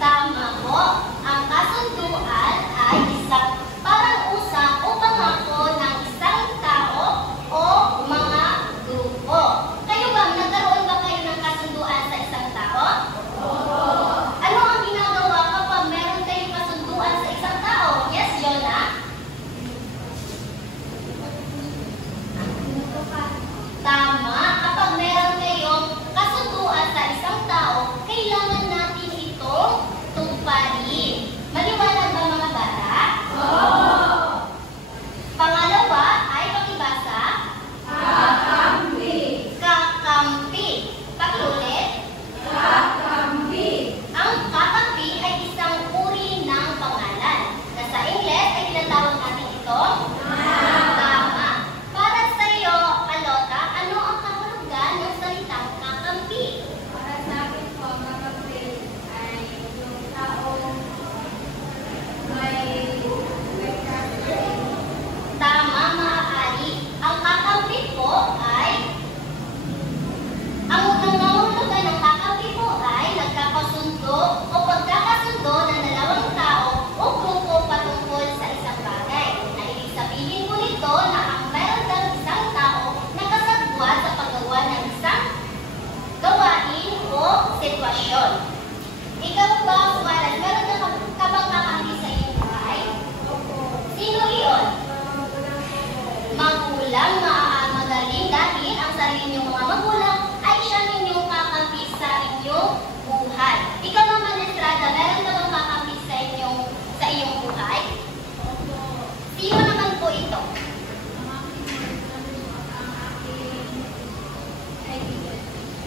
Tama po. Ang kasunduan ay isang parang usap o pangako ng isang tao o mga grupo. Kayo ba, nagkaroon ba kayo ng kasunduan sa isang tao? Oo. Ano ang ginagawa kapag meron kayong kasunduan sa isang tao? Yes, Jonah? Tama. Kapag meron kayong kasunduan sa isang tao, kailangan natin itong tuparin. Maliwanag ba mga bata? Oo. Pangalawa ay pakibasa. Kakampi. Kakampi. Pakiulit. Kakampi. Ang kakampi ay isang uri ng pangalan. Na sa Ingles ay tinatawag natin ito? Tama. Para sa iyo, Alota, ano ang kahulugan ng salitang kakampi? Para sa akin po, kakampi ay yung taong may character. Tama, maaari. Ang kakampi po ay ang nangangahulugan ng kakampi po ay nagkakasundo o pagkakasundo ng dalawang tao o grupo patungkol sa isang bagay. Na ibig sabihin po nito na ang meron kang isang tao na kasagwa sa paggawa ng isang gawain o sitwasyon. Ikaw ba, Kumaran, meron ka bang kakampi sa iyong buhay? Sino iyon? Magulang, magaling dahil ang sarili niyong mga magulang ay siya ninyong kakampi sa inyong buhay. Ikaw naman, Estrada, meron ka bang kakampi sa iyong buhay? Sino naman po ito?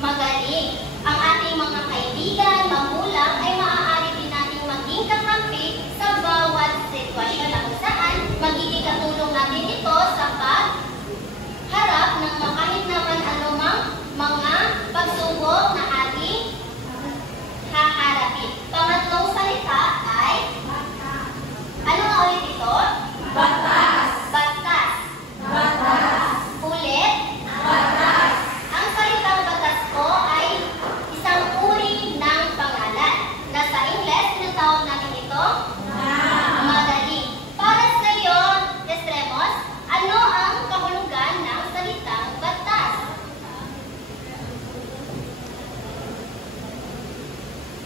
Magaling. Ang ating mga kaibigan, magulang ay maaari din nating maging kakampi sa bawat sitwasyon na kung saan magiging katulong natin ito sa pagharap ng kahit naman anumang mga pagsubok na ating haharapin. Pangatlong salita ay ano nga ulit ito? Batas. Batas. Batas. Ulit. Batas. Ang salitang batas po ay isang uri ng pangalan. Na sa Ingles, tinatawag natin ito? Magaling. Para sa iyo, Estremos, ano ang kahulugan ng salitang batas?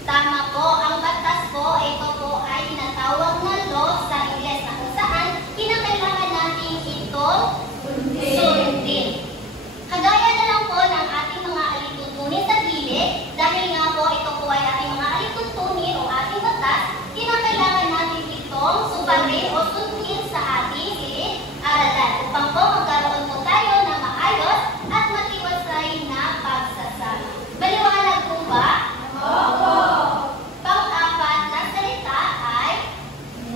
Tama po, ang batas po, ito po ay tinatawag na law sa Ingles na kung saan kinakailangan natin itong sundin. Kagaya na lang po ng ating mga alituntunin sa gilid, dahil nga po ito po ay ating mga alituntunin o ating batas, kinakailangan natin itong suparin o sundin sa ating silid-aralan upang po magkaroon po tayo ng maayos at matiwasay na pagsasama. Maliwanag po ba? Opo. Pang-apat na salita ay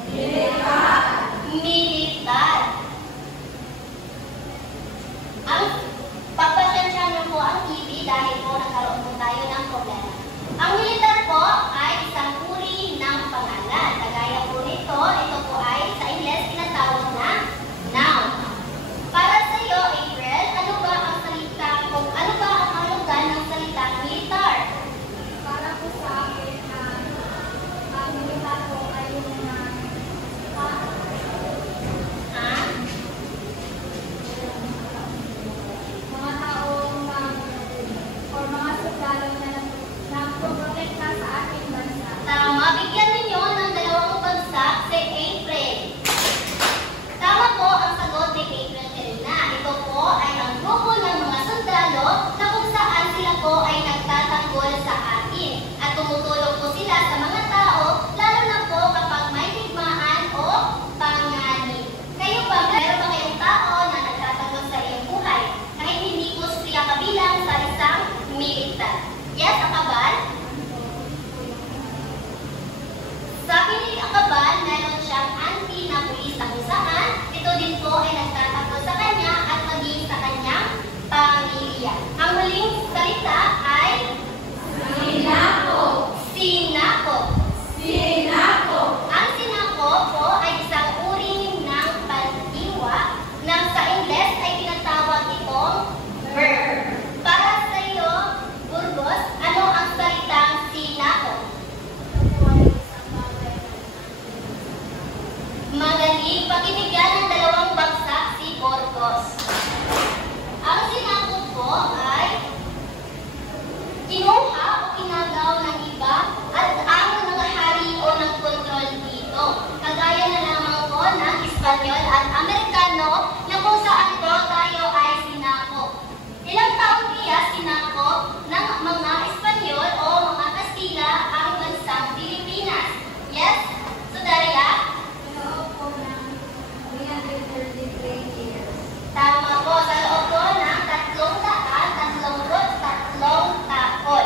Militar. militar. Ang pagpasensya niyo po ang TV dahil po nagkaroon po tayo ng problema. Ang militar po ay isang uri ng pangalan. Kagaya po nito, ito po ay sa Ingles tinatawag na noun. Para sa iyo, April, ano ba ang salita o ano ba ang kahulugan ng salita militar? Para po sa akin, ang militar po ay yung Ha? mga taong or mga sundalo na nagpoprotekta sa ating bansa. Tama, bigyan ninyo ng dalawang bagsak si Espanyol at Amerikano na kung saan po tayo ay sinakop. Ilang taong kaya sinakop ng mga Espanyol o mga Kastila ang bansang Pilipinas? Yes, Sudaria? Loob po ng 333 years. Tama po, sa loob po ng 333 taon.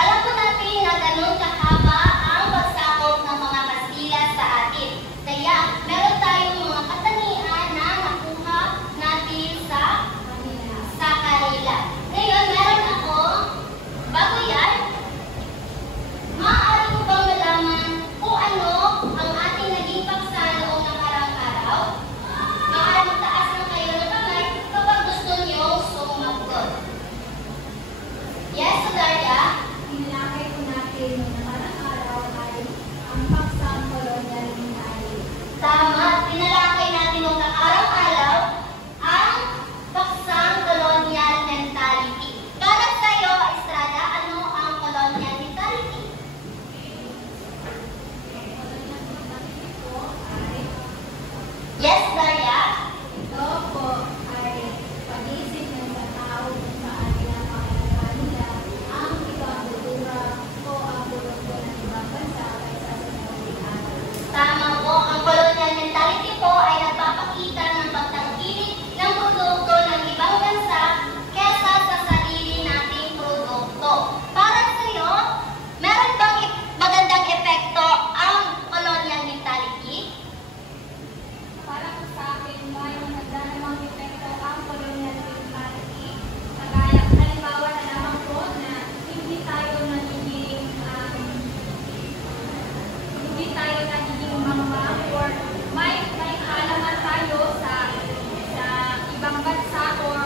Alam po natin na ganun kahaba ang pagsakop ng mga Kastila sa atin. Kaya meron tayong mga katangian na nakuha natin sa kanila. Ngayon, meron ako, bago yan, maaari ko bang malaman kung ano ang ating naging paksa noong nakarang araw? Maaari magtaas na kayo ng kamay kapag gusto niyo sumagot. Yes, Daria? Inilakay po natin noong nakarang araw ay ang paksang kolonyal mentality. Tama, pinalakay natin noong nakarang-araw ang paksang colonial mentality. Para sa iyo, Estrada, ano ang colonial mentality? Yes, Daria? Ito po ay pag-iisip ng mga tao kung saan pinapakalaman nila ang ibang kultura o ang produkto ng ibang bansa kaysa sa sarili natin. Tama po, ang colonial mentality po ay nagpapakita ng pagtangkilik ng produkto ng ibang bansa kesa sa sarili nating produkto. Para sa iyo, meron bang magandang epekto ang colonial mentality? Para po sa akin, may nagdadamang epekto ang colonial mentality. Kagaya, halimbawa na lamang po na hindi tayo nagiging mangmang or may kaalaman tayo sa ibang bansa or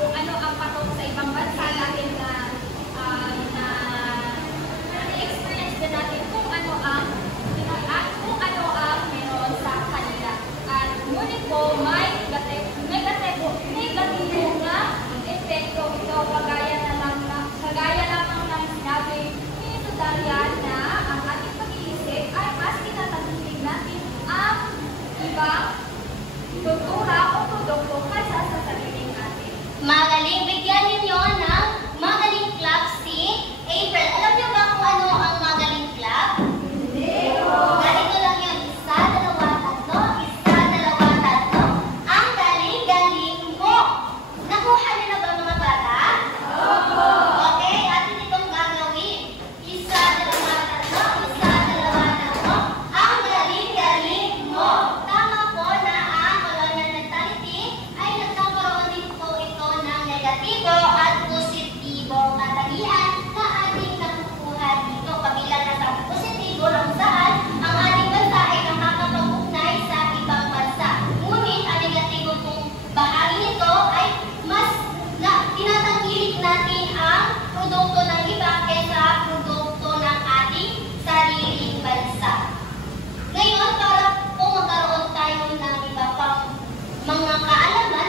kung ano ang patok sa ibang bansa dahil na na-experience din natin kung ano ang meron sa kanila. At ngunit po may negatibo nga epekto ito kagaya lamang ng sinabi ni Sudaria na ang ating pag-iisip ay mas kinatagilid natin ang ibang kultura o produkto kaysa sa sarili natin. Magaling, bigyan ninyo ng magaling clap si April. Alam niyo ba kung ano ang magaling clap? Hindi po. Ganito lang yun. Isa, dalawa, tatlo. Isa, dalawa, tatlo. Ang galing-galing mo. Nakuha niyo na ba mga bata? Opo. Okay, atin itong gagawin. Isa, dalawa, tatlo. Isa, dalawa, tatlo. Ang galing-galing mo. Tama po na ang colonial mentality ay nagkakaroon din po ito ng negatibo at positibo katangian na ating nakukuha dito. Kabilang na sa positibo kung saan ang ating bansa ay nakakapag-ugnay sa ibang bansa. Ngunit ang negatibo pong bahagi nito ay mas tinatangkilik natin ang produkto ng iba kaysa produkto ng ating sariling bansa. Ngayon, para po magkaroon tayo ng iba pang mga kaalaman,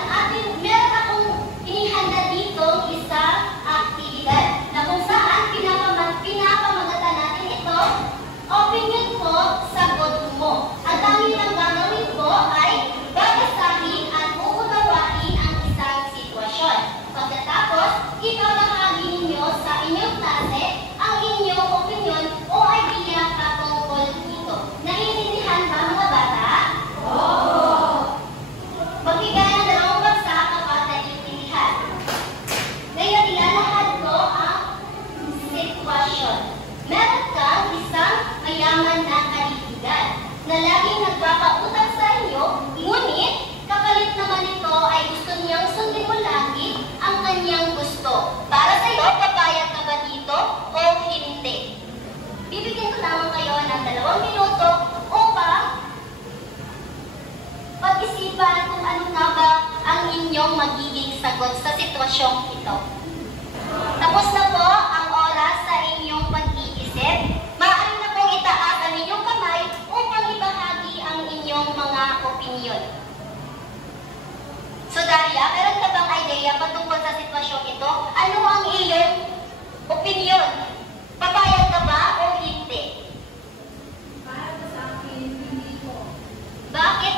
meron akong inihanda dito isang aktibidad na kung saan pinapamagatan natin ito, opinion ko, sagot mo. Ang dami ng gagawin ko ay babasahin at uunawain ang isang sitwasyon. Pagkatapos, ipabahagi ninyo sa inyong klase ang inyong opinion o idea patungkol dito. Naiintindihan ba mga bata? Oo! Magbigay ng dalawang bagsa kapag naiintindihan. Ngayon, ilalahad ko ang sitwasyon. Meron kang isang mayaman na kaibigan na laging nagpapautang sa inyo, ngunit kapalit naman ito ay gusto niyang sundin mo lagi ang kanyang gusto. Para sa iyo, papayag ka ba dito o hindi? Bibigyan ko lamang kayo ng 2 minuto upang pag-isipan kung ano nga ba ang inyong magiging sagot sa sitwasyong ito. Tapos na po ang oras sa inyong pag-iisip. Maaari na pong itaas ang inyong kamay upang ibahagi ang inyong mga opinyon. So Daria, meron ka bang idea patungkol sa sitwasyong ito? Ano ang iyong opinyon? Papayag ka ba o hindi? Para po sa akin, hindi po. Bakit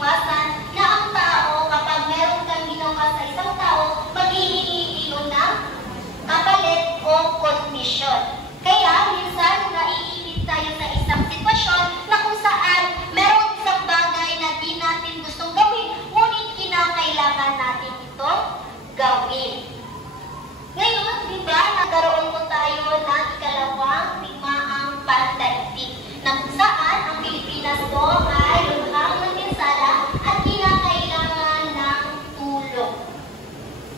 iwasan na ang tao, kapag meron kang ginawa sa isang tao, maghihingi ng kapalit o kondisyon. Kaya minsan naiipit tayo sa isang sitwasyon na kung saan meron isang bagay na di natin gustong gawin, ngunit kinakailangan natin itong gawin. Ngayon, di ba, nagkaroon po tayo ng ikalawang digmaang pandaigdig na kung saan ang Pilipinas po ay lughang ng pinsala at kinakailangan ng tulong.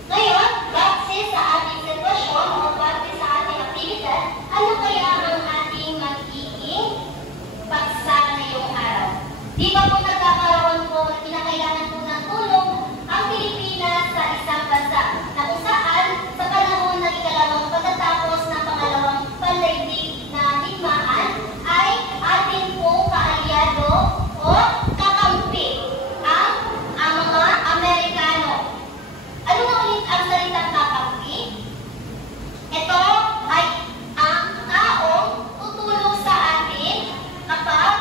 Ngayon, base sa ating sitwasyon o base sa ating aktibidad, ano kaya ang ating magiging paksa ngayong araw? Di ba po nagkakaroon po na kinakailangan po ng tulong ang Pilipinas sa isang bansa na kung saan sa panahon ng ikalawang pagkatapos ng pangalawang pandaigdig na digmaan ay atin po kaalyado o kakampi ang mga Amerikano. Ano nga ulit ang salitang kakampi? Ito ay ang taong tutulong sa atin kapag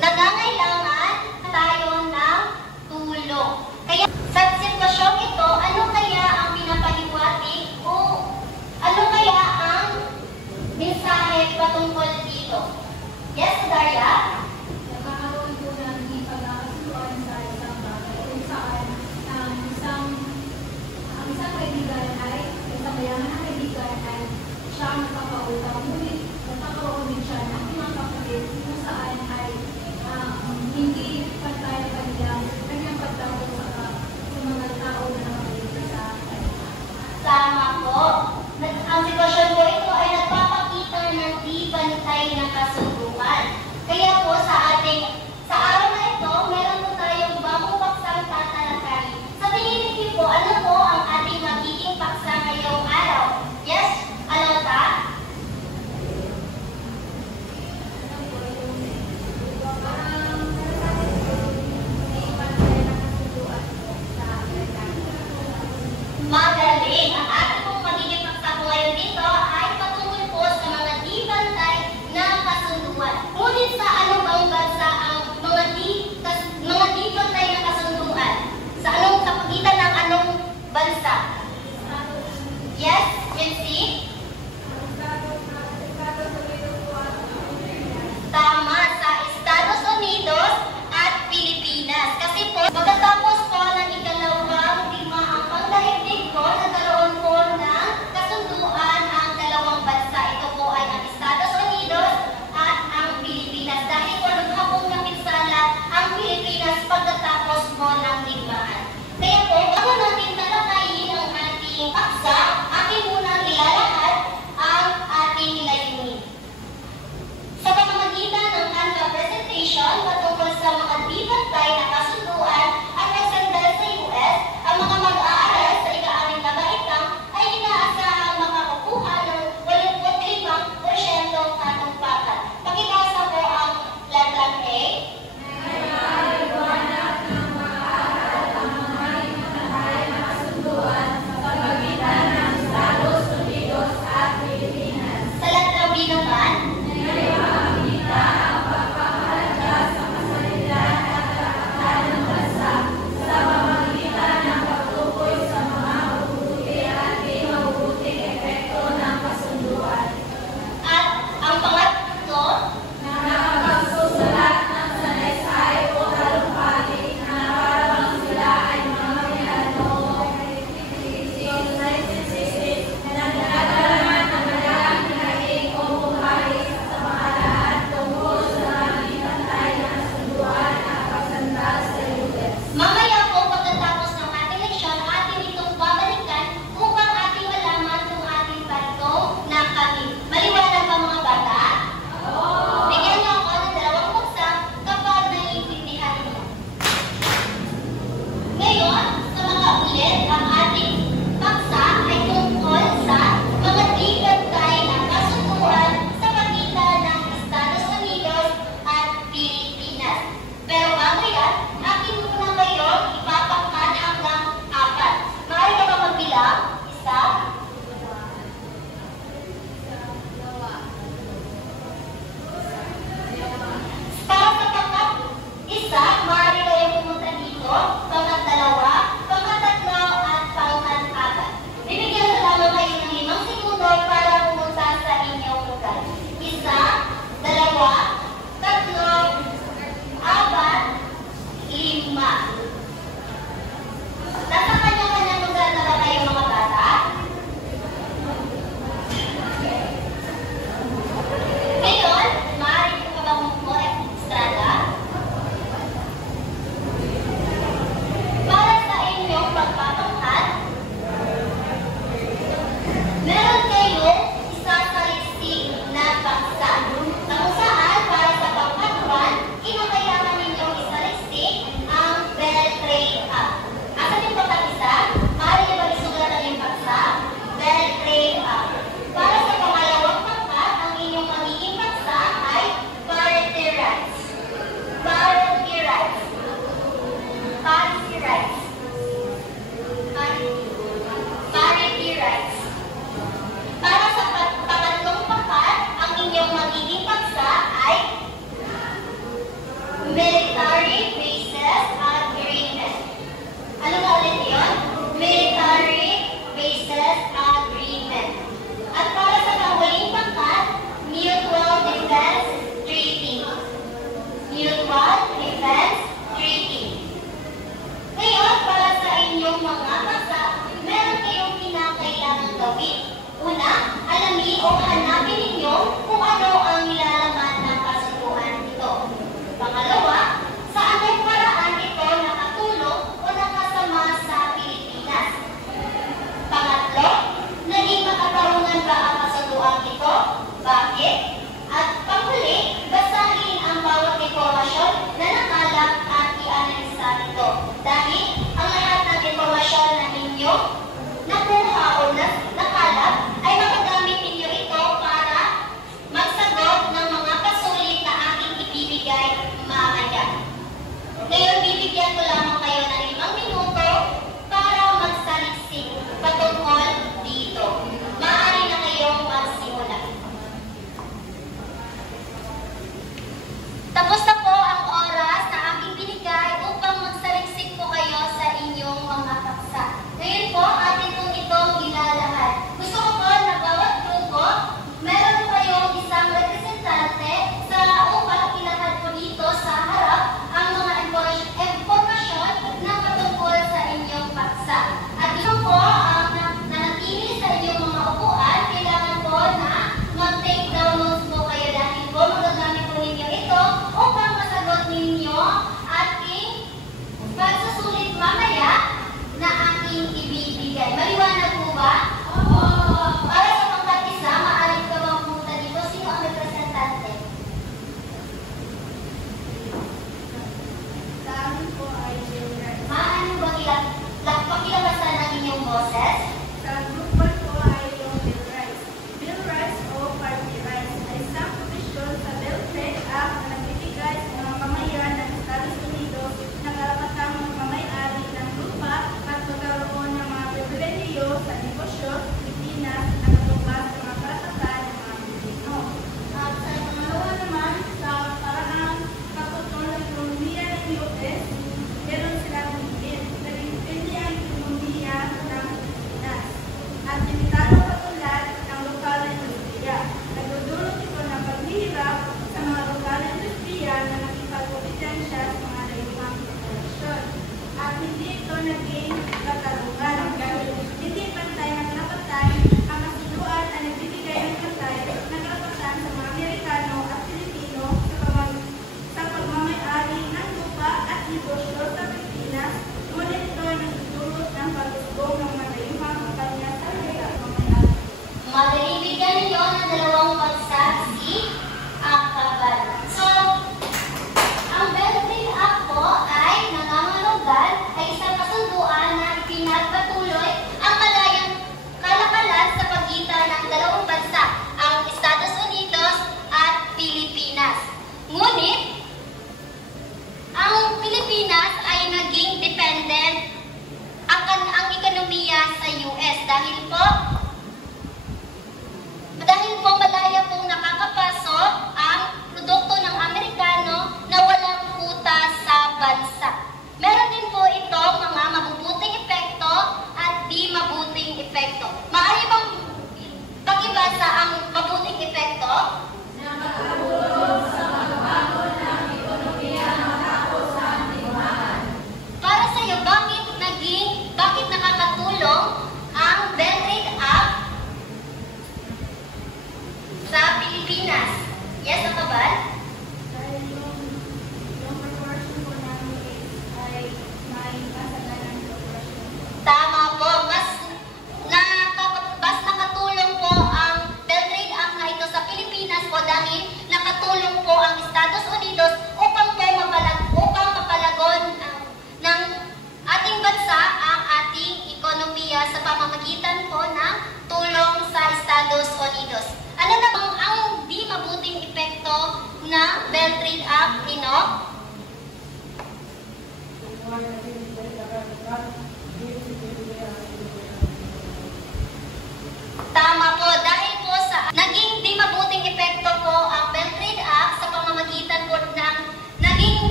nangangailangan tayo ng tulong. Kaya sa sitwasyong ito, ano kaya ang pinapahiwatig o ano kaya ang mensahe patungkol dito? Yes, Daria? Nagkakaroon po ng hindi pagkakasuhan sa isang bagay kung saan ang isang kaibigan ay, isang mayaman na kaibigan ay siya ang nagpapautang, ngunit nagkakaroon din siya ng pinakapalit kung saan ay hindi pantay ang kanyang pagtapos sa mga tao na nakalimutan sa kanya. Tama po. Ang sitwasyon po ito ay nagpapakita ng di bantay na kasunduan. Kaya po sa araw na ito, meron po tayong bagong paksang tatalakayin. Sa tingin niyo po, ano po ang ating magiging paksa ngayong araw? Yes, Alota? Magaling! Ang ating pong magiging paksa po ngayon dito ay patungkol po sa mga di bantay na kasunduan. Ngunit sa ano bang bansa ang mga di bantay na kasunduan? Sa anong kapagitan ng anong bansa? Yes, Vinci? Tama, sa Estados Unidos at Pilipinas. Kasi po, pagkatapos po ng ikalawang digmaang pandaigdig po, nagkaroon po ng kasunduan ang dalawang bansa. Ito po ay ang Estados Unidos at ang Pilipinas. Dahil po naghapong napinsala ang Pilipinas pagkatapos po ng digmaan. Kaya po, bago natin talakayin ang ating paksa, atin munang ilalahad ang ating layunin. Sa pamamagitan ng Canva presentation patungkol sa mga di bantay na kasunduan at nagsandal sa US, ang mga mag-aaral sa ika-6 na baitang ay inaasahang makakukuha ng 85% katumpakan. Pakibasa po ang letrang A. Sa letrang B naman. rights, parity rights, policy rights, parity rights. Para sa pangatlong pakat, ang inyong magiging paksa ay military bases agreement. Ano nga ulit yun? Military bases agreement. At para sa panghuling pakat, mutual defense treaty. Mutual defense treaty. Ngayon, para sa inyong mga paksa, meron kayong kinakailangan gawin. Una, alamin o hanapin ninyo kung ano ang nilalaman ng kasunduan ito. Pangalawa, sa anong paraan ito nakatulong o nakasama sa Pilipinas. Pangatlo, naging makatarungan ba ang kasunduan ito? Bakit? At panghuli, basahin ang bawat impormasyon na nakalap at i-analisa ito. Dahil ang lahat ng impormasyon na ninyo nakuha o nakalap ay magagamit ninyo ito para magsagot ng mga pasulit na aking ibibigay mamaya. Ngayon, bibigyan ko lamang kayo ng 5 minuto para magsaliksik patungkol dito. Maaari na kayong magsimula. Tapos na po ang oras na aking binigay upang magsaliksik po kayo sa inyong mga paksa. Ngayon po, atin pong itong ilalahat. Gusto ko po na bawat grupo, meron po kayong isang representante sa upang ilahad po dito sa harap ang mga impormasyon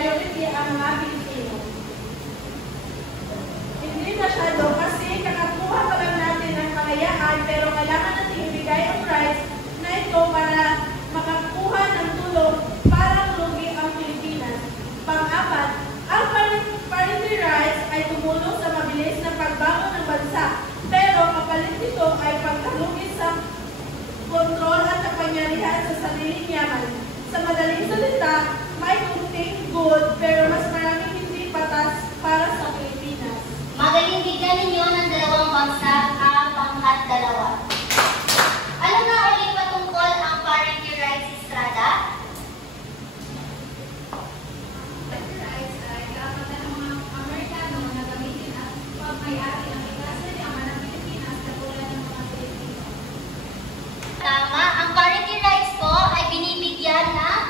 majority ang mga Pilipino. Hindi masyado kasi kakakuha pa lang natin ang kalayaan pero kailangan natin ibigay ang rights na ito para makakuha ng tulong para lugi ang Pilipinas. Pang-apat, ang parity rights ay tumulong sa mabilis na pagbago ng bansa pero kapalit nito ay pagkalugi sa kontrol at kapangyarihan sa sariling yaman. Sa madaling salita, may kunting good pero mas maraming hindi patas para sa Pilipinas. Magaling bigyan ninyo ng dalawang bagsak ang pangkat-dalawa. Ano na ulit patungkol ang parity rights, Estrada? Parity rights ay karapatan ng mga Amerikano na gamitin at pagmayari ang iklase ng yaman ng Pilipinas katulad ng mga Pilipino. Tama, ang parity rights po ay binibigyan ng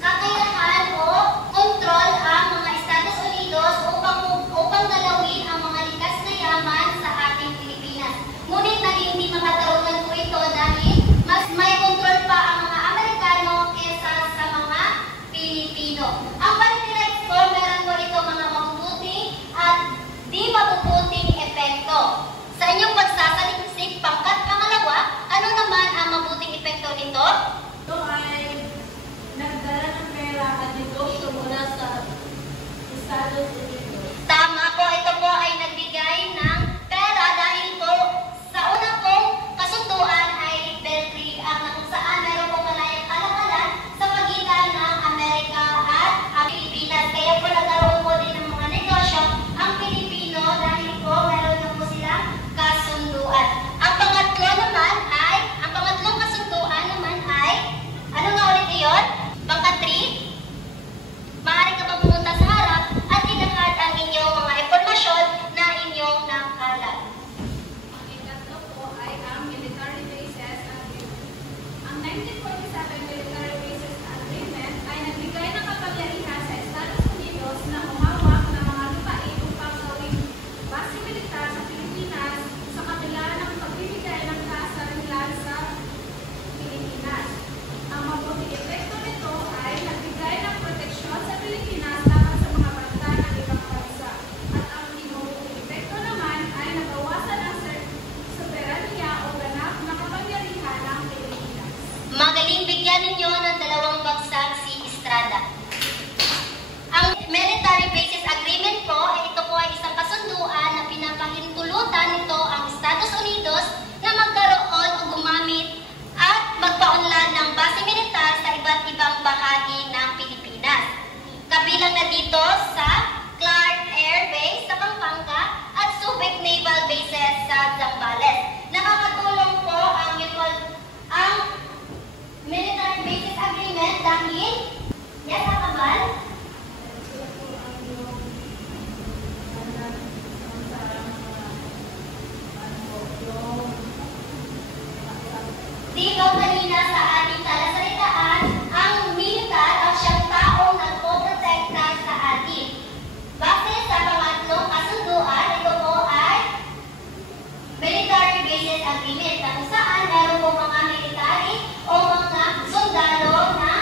kakayahan o kontrol ang mga Estados Unidos upang dalawin ang mga likas na yaman sa ating Pilipinas. Ngunit naging hindi makatarunan po ito dahil mas may kontrol pa ang mga Amerikano kesa sa mga Pilipino. Ang parity rights po, meron po ito mga mabubuting at di mabubuting epekto. Sa inyong pagsasaliksik pangkat pangalawa, ano naman ang mabuting epekto nito? Ito ay nagdala ng pera at negosyo mula sa Estados Unidos. Tama po, ito po ay nagbigay ng pera dahil po sa unang pong kasunduan ay Beltry ang kung saan meron po malayang kalakalan sa pagitan ng Amerika at ang Pilipinas. Kaya po nagkaroon po din ng mga negosyo ang Pilipino dahil po meron na po silang kasunduan. Ang pangatlong kasunduan naman ay, ano nga ulit iyon? Pangkat 3? Maaari ka bang pumunta sa harap at ilahad ang inyong mga impormasyon na inyong nakalat. Ang ikatlo po ay ang Military Bases Agreement. Ang 1947 Military Bases Agreement ay nagbigay ng kapangyarihan sa Estados Unidos na humawak ng mga lupain upang gawing base militar sa Pilipinas sa kabila ng pagbibigay ng kasarilan sa Pilipinas. Ang mabuting epekto nito ay nagbigay ng proteksyon sa Pilipinas laban sa mga banta ng ibang bansa. At ang hindi mabuting epekto naman ay nabawasan ang soberanya o ganap na kapangyarihan ng Pilipinas. Magaling bigyan ninyo ng dalawang bagsak si Estrada. Ang Military Bases Agreement po, ito po ay isang kasunduan na pinapahintulutan nito ang Estados Unidos na magkaroon o gumamit at magpaunlad ng base militar sa iba't ibang bahagi ng Pilipinas. Kabilang na dito sa Clark Air Base sa Pampanga at Subic Naval Bases sa Zambales. Nakakatulong po ang Military Bases Agreement dahil yan ang kabal. Di ba kanina sa ating talasalitaan, ang militar ang siyang taong nagpoprotekta sa atin. Base sa pangatlong kasunduan, ito po ay Military Bases Agreement na kung saan meron po mga military o mga sundalo na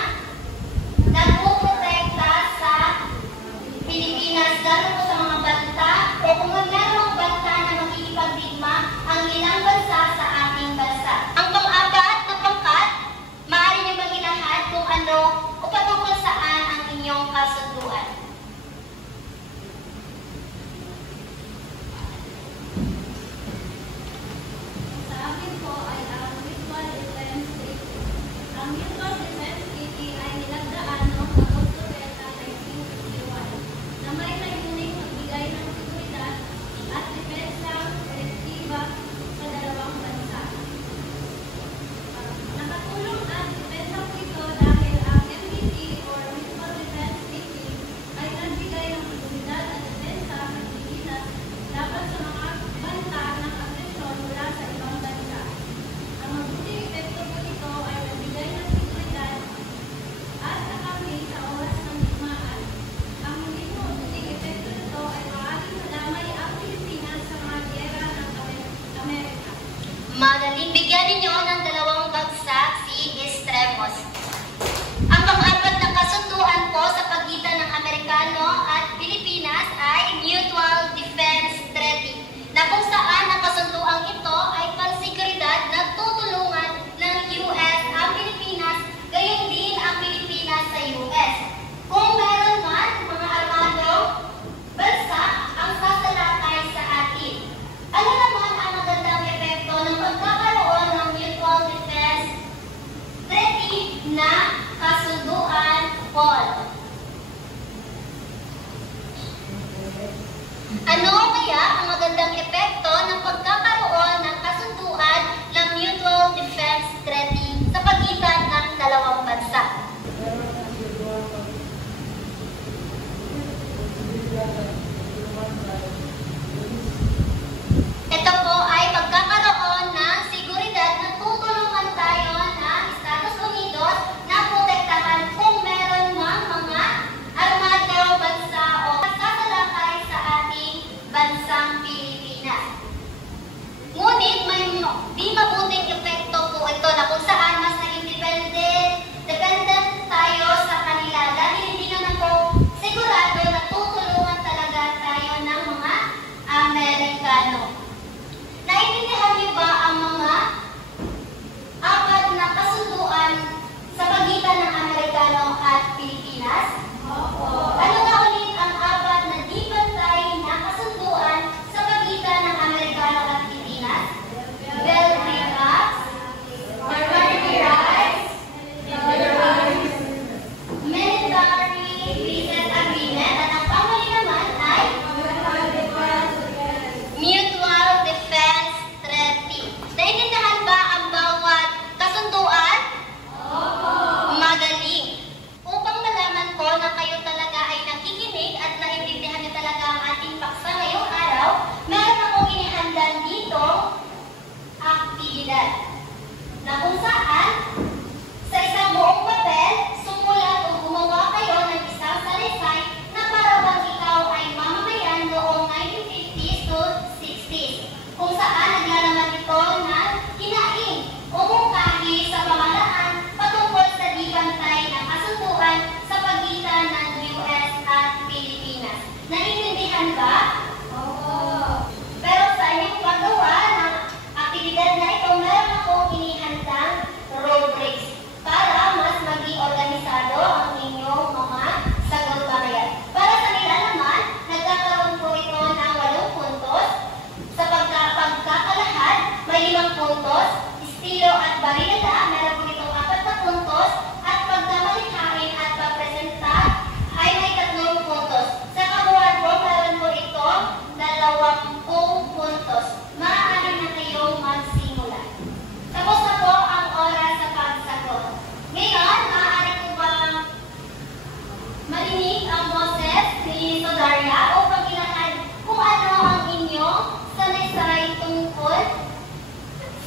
ang boses ni Sodaria upang ilahad kung ano ang inyong salaysay tungkol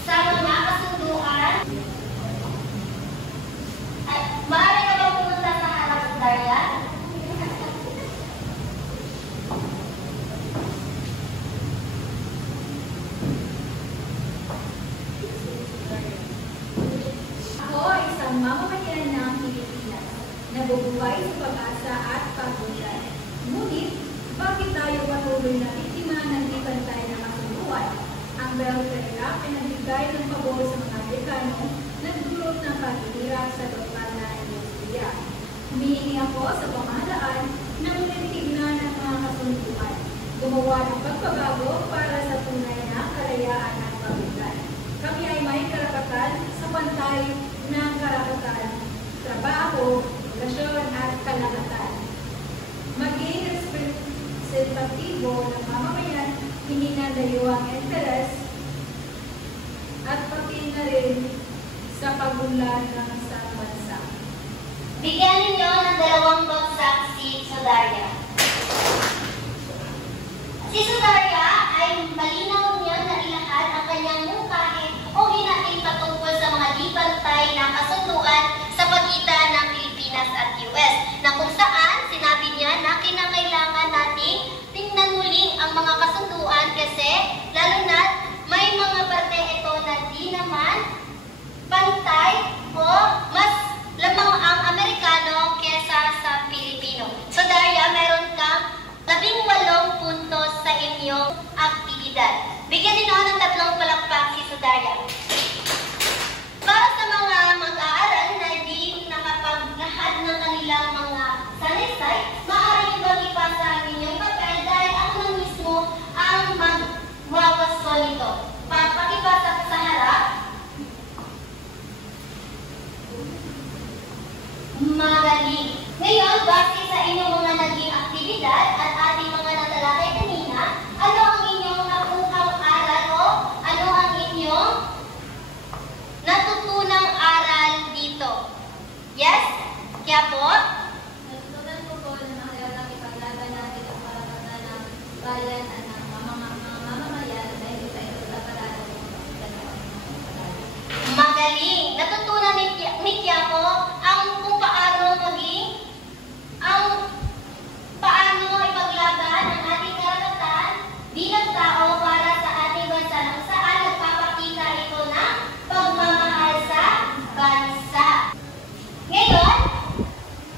sa mga kasunduan. Maaari ka ba pumunta sa harap, Sodaria? Ako ay isang mamamayan ng Pilipinas, nabubuhay sa pag-asa at pagbuhay. Ngunit, bakit tayo patuloy na biktima ng di pantay na kasunduan? Ang Welfare Act ay nagbigay ng pabor sa mga Amerikano na nagdulot ng paghihirap sa lokal na industriya. Humihingi ako sa pamahalaan na tingnan ng mga kasunduan, gumawa ng pagbabago para sa tunay na kalayaan at pagbuhay. Kami ay may karapatan sa pantay ng karapatan, trabaho, edukasyon at kalahatan. Maging representatibo ng mamamayan, hindi na dayuang interes at pati na rin sa pagunlad ng isang bansa. Bigyan ninyo ng 2 bagsak si Sodaria. Si Sodaria ay malinaw niya na ilahad ang kanyang mungkahi o hinaing patungkol sa mga di pantay na kasunduan sa pagitan ng Pilipinas at US, na kung saan sinabi niya na kinakailangan nating tingnan muling ang mga kasunduan kasi lalo na may mga parte ito na di naman pantay o mas lamang ang Amerikano kesa sa Pilipino. So Daria, meron kang 18 puntos sa inyong aktibidad. Bigyan din ako ng 3 palakpak si Sodaria. Para sa mga mag-aaral na di nakapaglahad ng kanilang mga salaysay, maaari bang ipasa ang inyong papel dahil ako na mismo ang magwawasto nito. Pakipasa ko sa harap. Magaling. Ngayon, base sa inyong mga naging aktibidad at ating mga natalakay kanina, ano ang inyong nakuhang aral o ano ang inyong natutunang aral dito? Yes? Kaya po? Natutunan ko po na mahalagang ipaglaban natin ang karapatan ng bayan at ng mamamayan dahil sa ito na paraan Magaling. Natutunan ni Quiapo ang kung paano maging paano ipaglaban ang ating karapatan bilang tao para sa ating bansa na kung saan nagpapakita ito na pagmamahal sa bansa. Ngayon,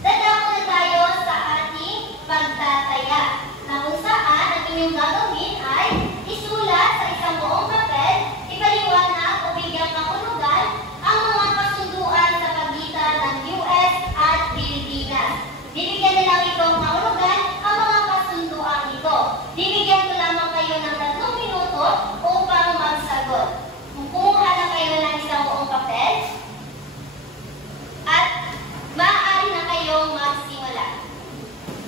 dadako na tayo sa ating pagtataya na kung saan ang inyong gagawin ay isulat sa isang buong papel, ipaliwanag o bigyang kahulugan ang mga kasunduan sa pagitan ng US at Pilipinas. Bibigyan na lang itong kahulugan ang mga kasunduan ito. Bibigyan ko lamang kayo ng 3 minuto upang magsagot. Kumuha na kayo ng isang buong papel at maaari na kayong magsimula.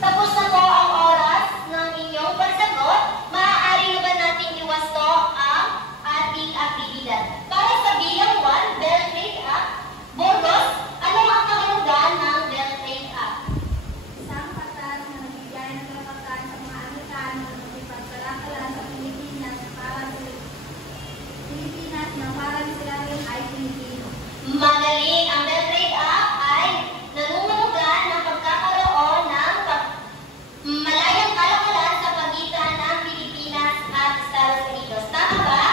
Tapos na po ang oras ng inyong pagsagot, maaari na ba natin iwasto ang ating aktibidad? Para sa bilang 1, Bell Trade Act, Burgos, ano ang kahulugan ng Bell Trade Act? Isang batas na nagbigay ng karapatan sa mga Amerikano na magpagkalakalan sa Pilipinas na parang sila rin ay Pilipino. Magaling! Ang Bell Trade Act ay nangungunugan ng pagkakaroon ng malayang kalakalan sa pagitan ng Pilipinas at Estados Unidos. Tama ba?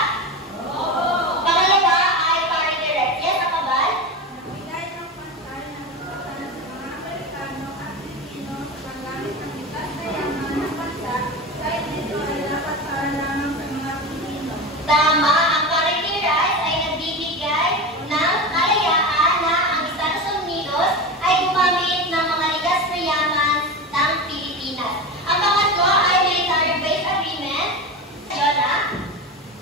Oo! Pangalawa ay parity right. Yes, Akabal? Nagbigay ng pantay na karapatan sa mga Amerikano at Pilipino sa paggamit ng likas na yaman ng bansa kahit ito ay dapat para lamang sa mga Pilipino. Tama! Ang parity rights ay nagbibigay ng kalayaan na ang Estados Unidos ay gumamit ng mga ligas na yaman ng Pilipinas. Ang pangatlo ay military base agreement. Jonah?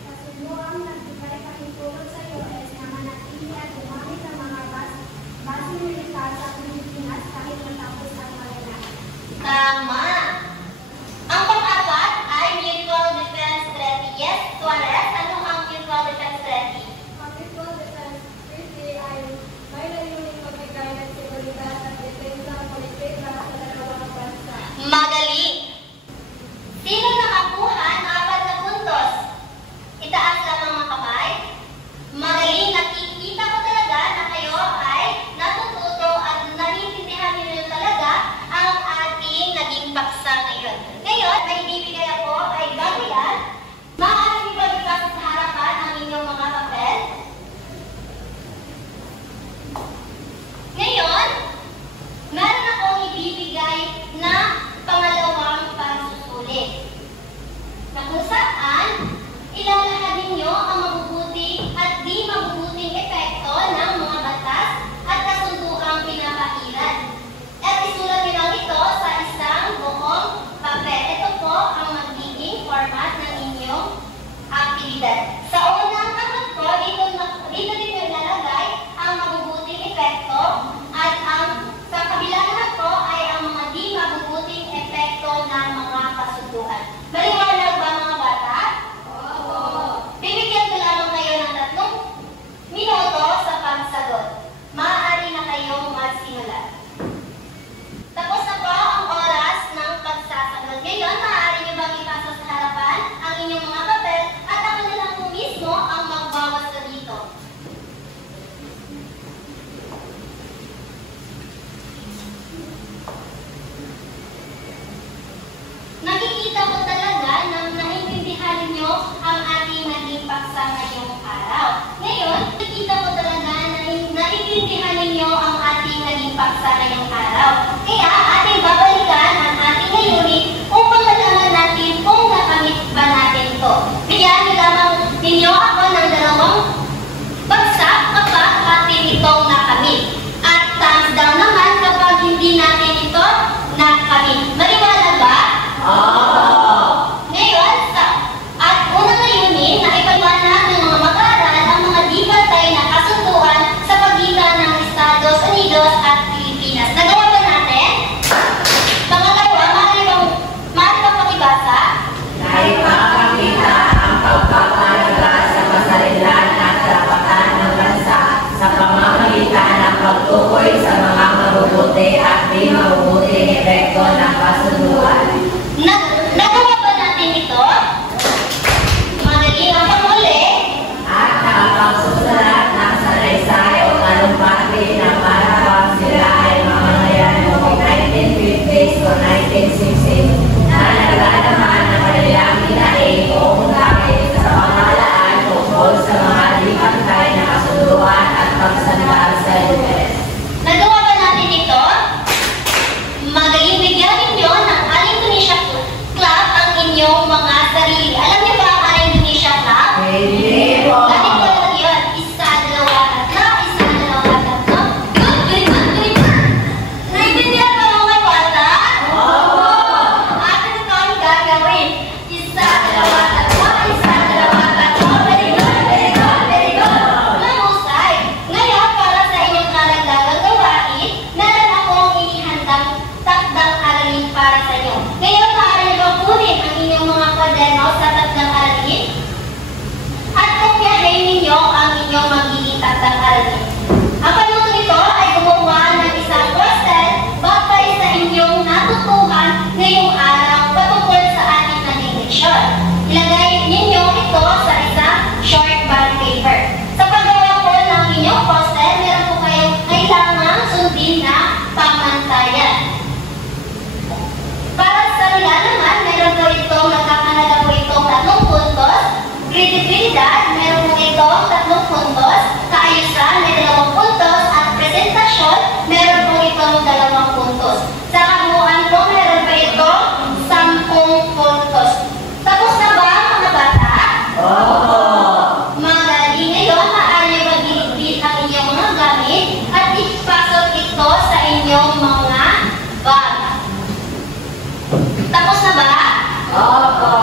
Kasunduang nagbigay pakitulog sa US na manatili at gumamit ng mga base militar sa Pilipinas kahit matapos ang Malaysia. Tama! Ang pang-apat ay Mutual Defense Treaty. Yes, Suarez, ano ang Mutual Defense Treaty? Ang Mutual Defense Treaty ay may layuning magbigay ng seguridad at depensa politika sa dalawang bansa. ngayong araw. Kaya ating babalikan ang ating layunin upang malaman natin kung nakamit ba natin ito. Bigyan niyo lamang ninyo ako ng dalawang bagsak kapag ating itong nakamit. At thumbs down naman kapag hindi natin ito nakamit. Maliwanag ba? Ngayon, at unang layunin na ipaliwanag ng mga mag-aaral ang mga di pantay na kasunduan sa pagitan ng Estados Unidos at Pilipinas. Nagawa ba natin? Pangalawa, maaari bang pakibasa? Naipapakita ang pagpapahalaga sa kasarinlan at karapatan ng bansa sa pamamagitan ng pagtukoy sa mga mabubuti at di mabubuting epekto ng kasunduan. Nagawa ba natin ito? Madali ang panghuli. At nakapagsusulat ng salaysay o talumpati na parang sila ay mamamayan noong 1950s o 1960s na naglalaman ng kanilang ginaing o mungkakit sa pamahalaan tungkol sa mga di pantay na kasunduan at pagsandal sa US. Nagawa ba natin ito? Magaling bigyan ninyo ng Al-Indonesia Club ang inyong mga sarili. Alam niyo ba ang Al-Indonesia Club? Hindi po. Bakit ba lang yun? Isa, dalawa, tatlo. Isa, dalawa, tatlo. Good, very good, very good. Naintindihan ba mga bata? Oo. Atin ito ang gagawin. Isa, dalawa, tatlo. Isa, dalawa, tatlo. Very good, very good, very good. Mahusay. Ngayon, para sa inyong karagdagang gawain, meron akong inihandang takdang aralin para sa inyo. Ngayon, maaari niyo bang kunin ang inyong mga kwaderno sa takdang aralin? At kopyahin ninyo ang inyong magiging takdang aralin. Ang panahon nito ay gumawa ng isang question batay sa inyong natutuhan ngayong araw patungkol sa ating naging leksyon. Ilagay ninyo ito sa isang short bond paper. Sa paggawa po ng inyong question, meron po kayong kailangan sundin na pamantayan. Para sa kanila naman, meron po itong nagkakahalaga po itong 3 puntos. Kredibilidad, meron po itong 3 puntos. Kaayusan, may 2 puntos. At presentasyon, meron po itong 2 puntos. Sa kabuuan po, meron pa itong 10 puntos. Tapos na ba, mga bata? Oo. Magaling. Ngayon, maaari mag-iligpit ang inyong mga gamit at ipasok ito sa inyong mga bag. Tapos na ba? Opo.